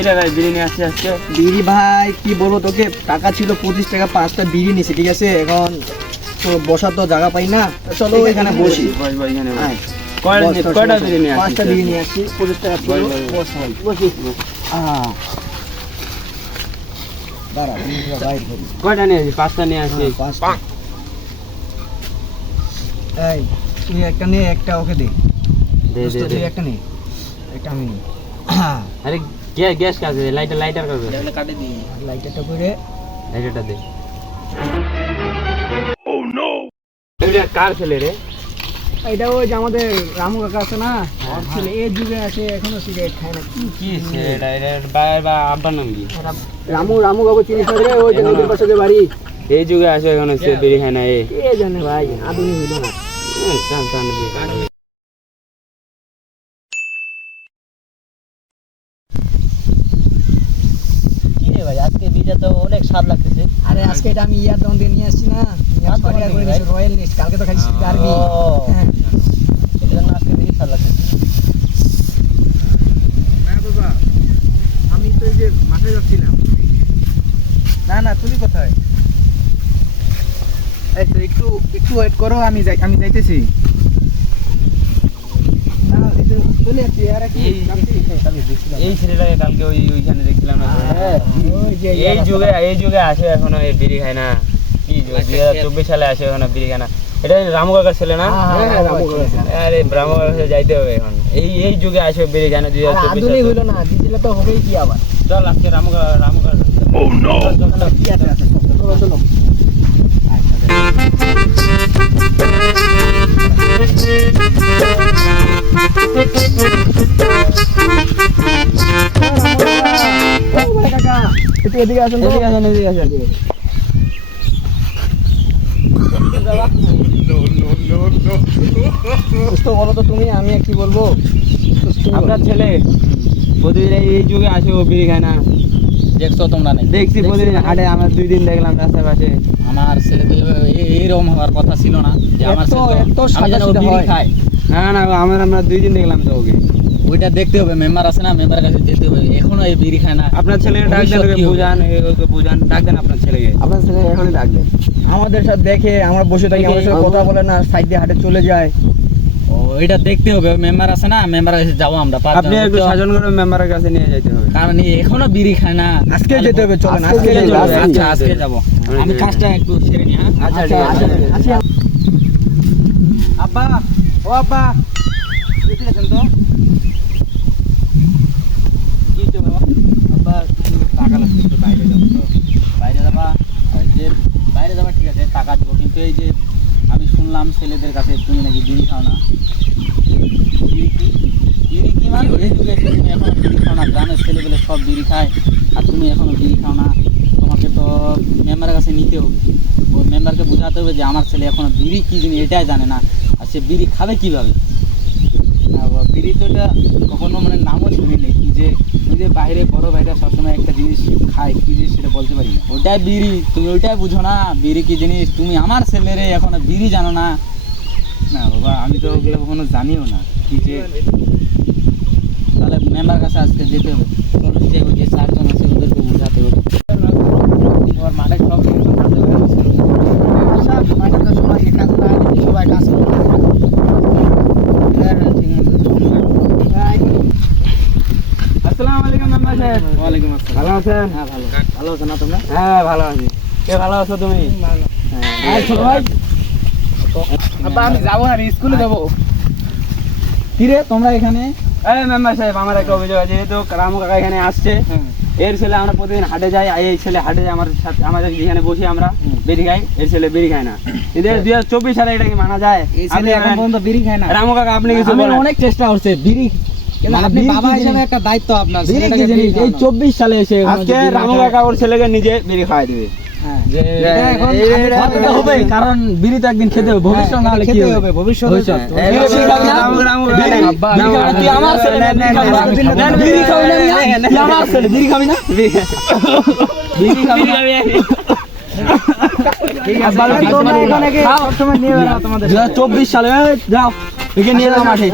এটা ভাই বিড়ি নিয়ে আসছি আজকে। বিড়ি ভাই কি বলবো তোকে, টাকা ছিল 25 টাকা, 5টা বিড়ি নিছি, ঠিক আছে? এখন তো বসার তো জায়গা পাই না, চলো এখানে বসি। ভাই ভাই এখানে ভাই হ্যাঁ, কয়টা বিড়ি নিয়ে আসছি? 5টা বিড়ি নিয়ে আসছি, 25 টাকা ছিল। বস ভাই, বসি। দাঁড়া, তুমি বাইর করি। কয়টা নিয়ে আসছি? 5টা নিয়ে আসছি। 5টা। এই তুই একটা নে, একটা ওকে দে। দোস্ত তুই একটা নে, একটা আমি নি। আরে গ্যাস কাছে লাইটার কাছে কাটে দি, লাইটারটা করে লাইটারটা দে। ও নো, এটা কার ছেলে রে? এটা ওই যে আমাদের রামু কাকা আছে না, ওর ছেলে। এই যুগে আছে, এখনো সিগারেট খায় না। কি ছেলে এটা? বা আব্বার নাম কি? রামু কাকু চিনিস না রে? ওই যে নদীর পাশে যে বাড়ি। এই যুগে আসে এখনো সে বিড়ি খায় না। কে জানে ভাই, আদমি হইল না। টান কি রে ভাই, আজকে বিড়িটা তো অনেক স্বাদ লাগতেছে। আরে আজকে এটা আমি ইয়ার দোকান থেকে নিয়ে আসছি না, ছয়টা করে নিয়েছি, রয়্যাল নিস। কালকে তো খাইছি ডার্বি। হ্যাঁ, এই জন্য আজকে বিড়ি স্বাদ লাগতেছে। হ্যাঁ বাবা, আমি তো এই যে মাঠে যাচ্ছিলাম। না তুমি কোথায়? এই তো একটু ওয়েট করো, আমি যাইতেছি। না এই তো চলে আসছি। আর কি এই ছেলেটাকে কালকে ওইখানে দেখছিলাম না? ওই যে এই যুগে আসে এখনো এই বিড়ি খায় না। কি 2024 সালে আসে এখনো বিড়ি খায় না। এটা রামু কাকার ছেলে না? হ্যাঁ, রামু কাকার ছেলে। আরে রামু কাকার কাছে যাইতে হবে এখন। এই যুগে আসে বিড়ি খায় না 2024 আধুনিক সালে। হইলো না, দিলে তো হবেই কি আবার। চল আজকে রামু কাকার ও নো, কি আছে চলো। কাকা একটু এদিকে আসুন। এদিকে আসুন। দোস্ত বলো তো তুমি, আমি আর কি বলবো? আপনার ছেলে প্রতিদিন এই যুগে আসে, ও বিড়ি খায় না। দেখছো তোমরা নাই? দেখছি প্রতিদিন হাটে, আমরা 2 দিন দেখলাম রাস্তার পাশে। আমার ছেলে তো এইরকম হওয়ার কথা ছিল না যে আমার ছেলে এত আমি জানি ও সাদা বিড়ি হয়। খায়। না আমরা 2 দিন দেখলাম তো ওকে। ওইটা দেখতে হবে, মেম্বার আছে না, মেম্বারের কাছে যেতে হবে। এখনো এই বিড়ি খায় না। আপনার ছেলেকে ডাক দেন, ওকে বুঝান, ডাক দেন আপনার ছেলেকে। আপনার ছেলে এখনই ডাকবে। আমাদের সাথে দেখে আমরা বসে থাকি, আমাদের সাথে কথা বলে না, সাইড দিয়ে হাটে চলে যায়। ও এটা দেখতে হবে, মেম্বার আছে না, মেম্বারের কাছে যাবো আমরা। আপনি একটু সাজন করে মেম্বারের কাছে নিয়ে যেতে হবে। কারণ এখনো বিড়ি খায় না। আজকে যেতে হবে, চলেন আজকে আজকে যেতে হবে। যাবো। আচ্ছা আজকে যাবো। আমি কাজটা একটু সেরে নিই। হ্যাঁ আচ্ছা ঠিক আছে। আচ্ছা। আব্বা, ও আব্বা, দেখতে গেছেন তো? কি তো বাবা? আব্বা একটু টাকা লাগছে, একটু বাইরে যাবো তো। বাইরে যাবা? বাইরে যাবা ঠিক আছে, টাকা দেবো। কিন্তু এই যে আমি শুনলাম ছেলেদের কাছে তুমি নাকি বিড়ি খাও না। বিড়ি কি মানে? এই যুগে এসে তুমি এখনো বিড়ি খাও না? গ্রামের ছেলেগুলো সব বিড়ি খায়, আর তুমি এখনো বিড়ি খাও না। তোমাকে তো মেম্বারের কাছে নিতে হবে। ওই মেম্বারকে বোঝাতে হবে যে আমার ছেলে এখনো বিড়ি কি জিনিস এটাই জানে না, আর সে বিড়ি খাবে কীভাবে। বিড়ি তো এটা কখনো মানে নামও শুনিনি, কি যে ওই যে বাইরে বড় ভাইরা সবসময় একটা জিনিস খায়, কি জিনিস সেটা বলতে পারি না। ওটাই বিড়ি, তুমি ওইটাই বুঝো না বিড়ি কি জিনিস। তুমি আমার ছেলেরে এখনো বিড়ি জানো না? না বাবা, আমি তো ওগুলো কখনো জানিও না কি যে। তাহলে মেম্বার কাছে আজকে যেতে হবে। চলো যে ওই যে 4 জন আছে ওদেরকে বোঝাতে হবে। ওর মালিক সব মাঠে তো সবাই কাজ না, সবাই কাজ করে। আসসালামু আলাইকুম মেম্বার সাহেব। ওয়ালাইকুম আসসালাম। ভালো আছেন? হ্যাঁ ভালো। ভালো আছো না তোমরা? হ্যাঁ ভালো আছি। কে ভালো আছো তুমি? আর ছোট ভাই, আব্বা আমি যাবো, আমি স্কুলে যাবো। কি রে তোমরা এখানে? এই মেম্বার সাহেব, আমার একটা অভিযোগ আছে। যেহেতু রামু কাকা এখানে আসছে, এর ছেলে আমরা প্রতিদিন হাটে যাই, এই ছেলে হাটে যায় আমার সাথে, আমাদের যেখানে বসি আমরা বিড়ি খাই, এর ছেলে বিড়ি খায় না। এদের 2024 সালে এটা কি মানা যায়? এই ছেলে এখন পর্যন্ত বিড়ি খায় না। রামু কাকা আপনি কিছু আমি বলেন। অনেক চেষ্টা করছে বিড়ি, মানে আপনি বাবা হিসেবে একটা দায়িত্ব আপনার। বিড়ি কি জিনিস? এই 24 সালে এসে আজকে রামু কাকা ওর ছেলেকে নিজে বিড়ি খাওয়াই দেবে। যে এটা এখন এটা হবে, কারণ বিড়ি তো একদিন খেতে হবে, ভবিষ্যৎ না হলে কি হবে? ভবিষ্যৎ বিড়ি খাবি না? তুই আমার ছেলে না, বিড়ি খাবি না? তুই আমার ছেলে, বিড়ি খাবি না? বিড়ি খাবি না? ঠিক আছে, তোমরা এখানে সবসময় নিয়ে বেড়াও তোমাদের 2024 সালে। যাও একে নিয়ে যাও মাঠে।